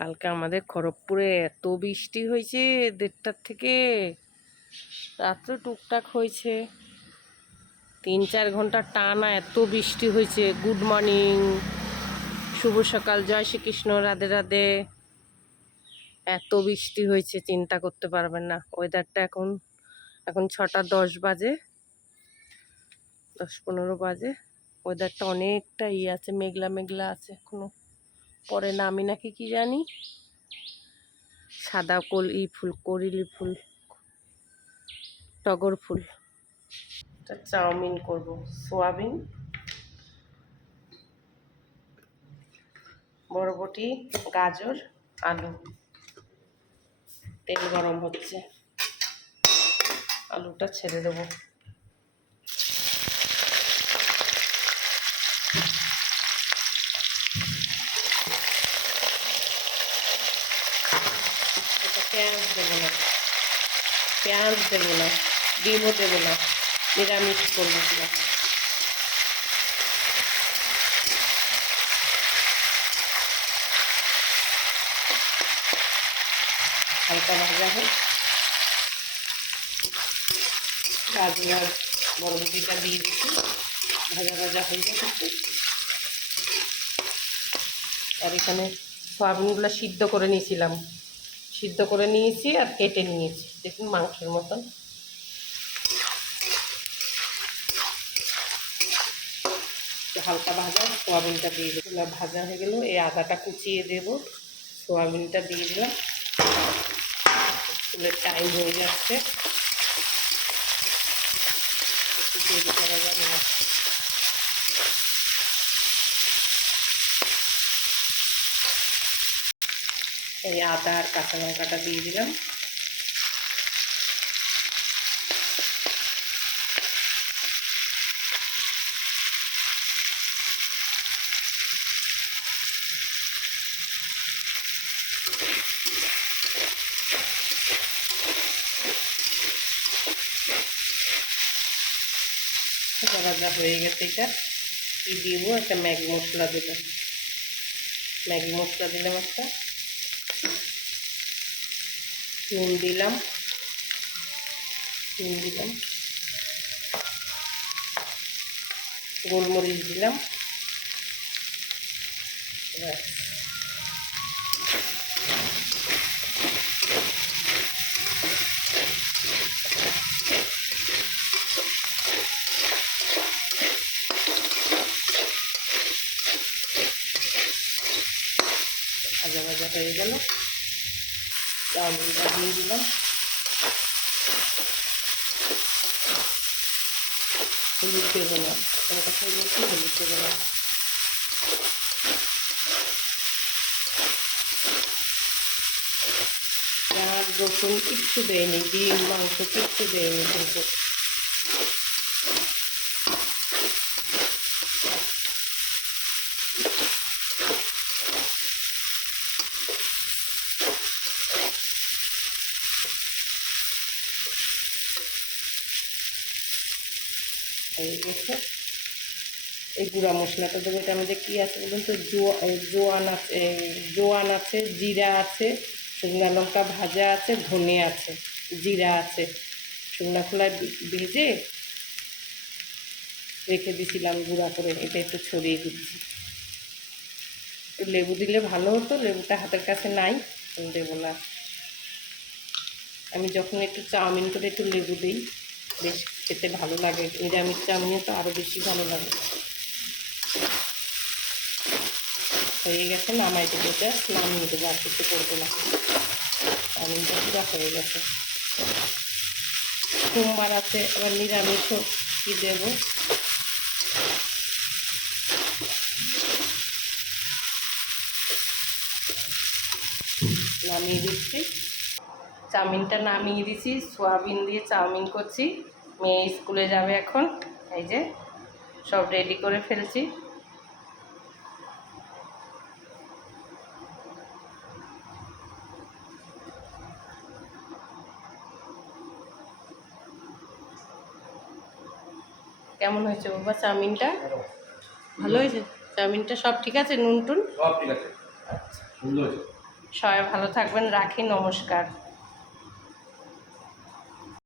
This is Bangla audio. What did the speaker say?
কালকে আমাদের খড়গপুরে এত বৃষ্টি হয়েছে 1:30টার থেকে রাত্রে টুকটাক হয়েছে, 3-4 ঘন্টা টানা এত বৃষ্টি হয়েছে। গুড মর্নিং, শুভ সকাল, জয় শ্রীকৃষ্ণ, রাধে রাধে। এত বৃষ্টি হয়েছে চিন্তা করতে পারবেন না। ওয়েদারটা এখন 6টা 10 বাজে, 10-15 বাজে। ওয়েদারটা অনেকটা আছে, মেঘলা মেঘলা আছে এখনো। পরে নামি নাকি কি জানি, সাদা ফুল, করিলি ফুল, টগর ফুল। চাউমিন করব, সোয়াবিন, বরবটি, গাজর, আলু। তেল গরম হচ্ছে, আলুটা ছেড়ে দেবো। এটা পেঁয়াজ দেবো না, ডিমও দেবো না, নিরামিষ করবো কিনা। হালকা ভাজা হোক, গাজর আর বরবটিটা দিয়ে দিচ্ছি, ভাজা ভাজা হয়ে যাচ্ছে। আর এখানে সোয়াবিনগুলো সিদ্ধ করে নিয়েছি আর কেটে নিয়েছি, দেখুন মাংসের মতন। হালকা ভাজা সোয়াবিনটা দিয়ে দেবো, ভাজা হয়ে গেল। এই আদাটা কুচিয়ে দেব, সোয়াবিনটা দিয়ে দিলাম। স্কুলের টাইম হয়ে যাচ্ছে, একটু দেরি করা যাবে না। এই আদা আর কাঁচা লঙ্কাটা দিয়ে দিলাম। ভাজা হয়ে গেছে। এটা কি দিব, একটা ম্যাগি মশলা দিলাম, একটা নুন দিলাম, গোলমরিচ দিলাম। ভাজা ভাজা হয়ে গেল, চাউমিনটা দিয়ে দিলাম। হলুদ দেবো না, কোনো কথাই বলছি, হলুদ দেবো না। পেঁয়াজ রসুন কিচ্ছু দেয়নি, ডিম মাংস কিচ্ছু দেয়নি কিন্তু। এই গুঁড়া মশলাটা দেবো। এটার মধ্যে কী আছে বলুন তো, জোয়ান আছে, জিরা আছে, শুকনো লঙ্কা ভাজা আছে, ধনে আছে, জিরা আছে। শুকনো খোলায় ভেজে রেখে দিয়েছিলাম গুঁড়া করে, এটা একটু ছড়িয়ে দিচ্ছি। একটু লেবু দিলে ভালো হতো, লেবুটা হাতের কাছে নাই, দেবো না। আমি যখন একটু চাউমিন করে একটু লেবু দিই, বেশ খেতে ভালো লাগে। নিরামিষ চাউমিনে তো আরও বেশি ভালো লাগে। হয়ে গেছে, নামাই দেবো, জাস্ট নামিয়ে দেবো, আর কিছু করবো না। চাউমিনটা পুরো হয়ে গেছে। সোমবার আছে, আবার নিরামিষও কী দেবো। নামিয়ে দিচ্ছি, চাউমিনটা নামিয়ে দিচ্ছি। সোয়াবিন দিয়ে চাউমিন করছি। মেয়ে স্কুলে যাবে এখন, এই যে সব রেডি করে ফেলছি। কেমন হয়েছে বাবা চাউমিনটা? ভালো হয়েছে চাউমিনটা? সব ঠিক আছে? নুন টুন সব ঠিক আছে, আচ্ছা সুন্দর হয়েছে। সবাই ভালো থাকবেন, রাখি, নমস্কার।